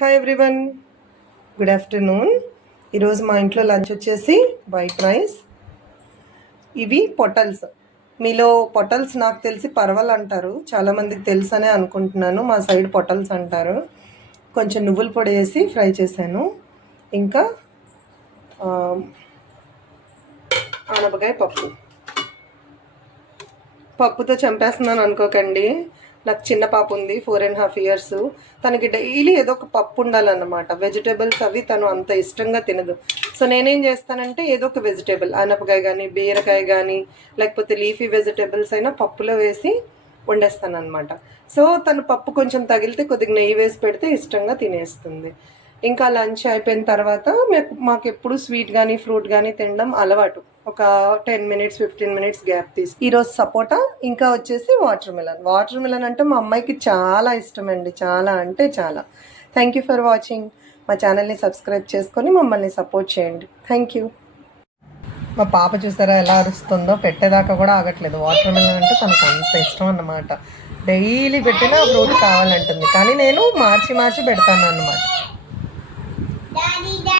Hi everyone, good afternoon. ఈరోజు మా ఇంట్లో లంచ్ వచ్చేసి వైట్ రైస్. ఇవి పొటల్స్. మీలో పొటల్స్ నాకు తెలిసి పరవల్ అంటారు, చాలామందికి తెలుసనే అనుకుంటున్నాను. మా సైడ్ పొటల్స్ అంటారు. కొంచెం నువ్వుల పొడి వేసి ఫ్రై చేశాను. ఇంకా ఆనపకాయ పప్పుతో చంపేస్తున్నాను అనుకోకండి. నాకు చిన్న పాప ఉంది, 4.5 years. తనకి డైలీ ఏదో ఒక పప్పు ఉండాలన్నమాట. వెజిటేబుల్స్ అవి తను అంత ఇష్టంగా తినదు. సో నేనేం చేస్తానంటే ఏదో ఒక వెజిటేబుల్, ఆనపకాయ కానీ, బీరకాయ కానీ, లేకపోతే లీఫీ వెజిటేబుల్స్ అయినా పప్పులో వేసి వండేస్తాను అనమాట. సో తను పప్పు కొంచెం తగిలితే కొద్దిగా నెయ్యి వేసి పెడితే ఇష్టంగా తినేస్తుంది. ఇంకా లంచ్ అయిపోయిన తర్వాత మాకు ఎప్పుడు స్వీట్ కానీ ఫ్రూట్ కానీ తినడం అలవాటు. ఒక 10 minutes 15 minutes గ్యాప్ తీసి ఈరోజు సపోటా, ఇంకా వచ్చేసి వాటర్ మిలన్ అంటే మా అమ్మాయికి చాలా ఇష్టం అండి, చాలా అంటే చాలా. Thank you for watching. మా ఛానల్ని సబ్స్క్రైబ్ చేసుకొని మమ్మల్ని సపోర్ట్ చేయండి. Thank you. మా పాప చూసారా ఎలా అరుస్తుందో, పెట్టేదాకా కూడా ఆగట్లేదు. వాటర్ మిలన్ అంటే తనకు అంత ఇష్టం అన్నమాట. డైలీ పెట్టినా ఫ్రూట్ కావాలంటుంది, కానీ నేను మార్చి పెడతాను అన్నమాట.